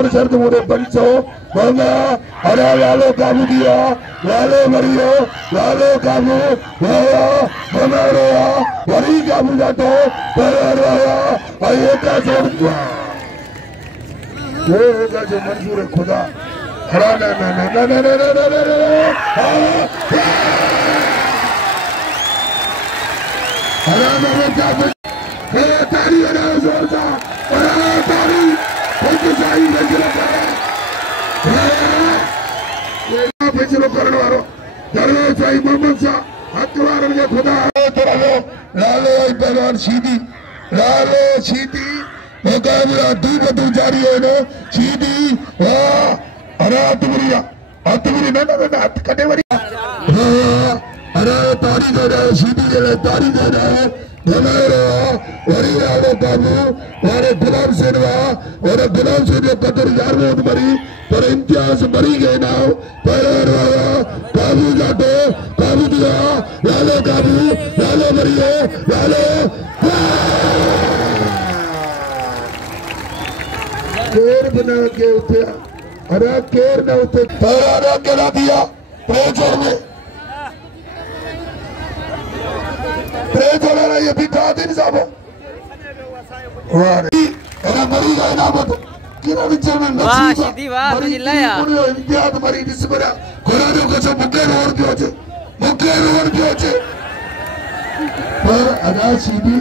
शर्त मुझे पंचो बोला अरे लालो काबू दिया लालो मरियो लालो काबू वाया बनाया वही काबू जातो बनाया आये का जोड़ वो होगा जो मंजूर है खुदा खड़ा ना ना ना ना ना ना ना ना ना ना तारी है जोर सा तारी फैसलो करने वालों दरवेश भाई मोहम्मद शाह हकवार ने खुदा लालो पहलवान सीधी लालो सीधी मुकाबला दू जारी है ना सीधी वाह अरे अतुरी ना ना ना कटे वरी अरे तारी दे रहा है सीधी दे रहा है तारी दे रहा है वरी लालो काबू और गुलाम सेनवा और गुलाम सेन कदर यार बहुत मरी पर इम्तियाज मरी गए ना पहले काबू जातो काबू दिया लालो काबू लालो मरिए लालो केर बना के उठे अरे केर ना उठे पहले केला दिया प्रेजर में प्रेजर ये बिठा दिन साहब वाह अरे मरी गए ना मत किरा विचार में वाह सीधी वाह तो जिल्लाया इम्तियाज मरी दिसबरा घोड़ानो कसो मुके रोड क्यों छे पर अदा सीधी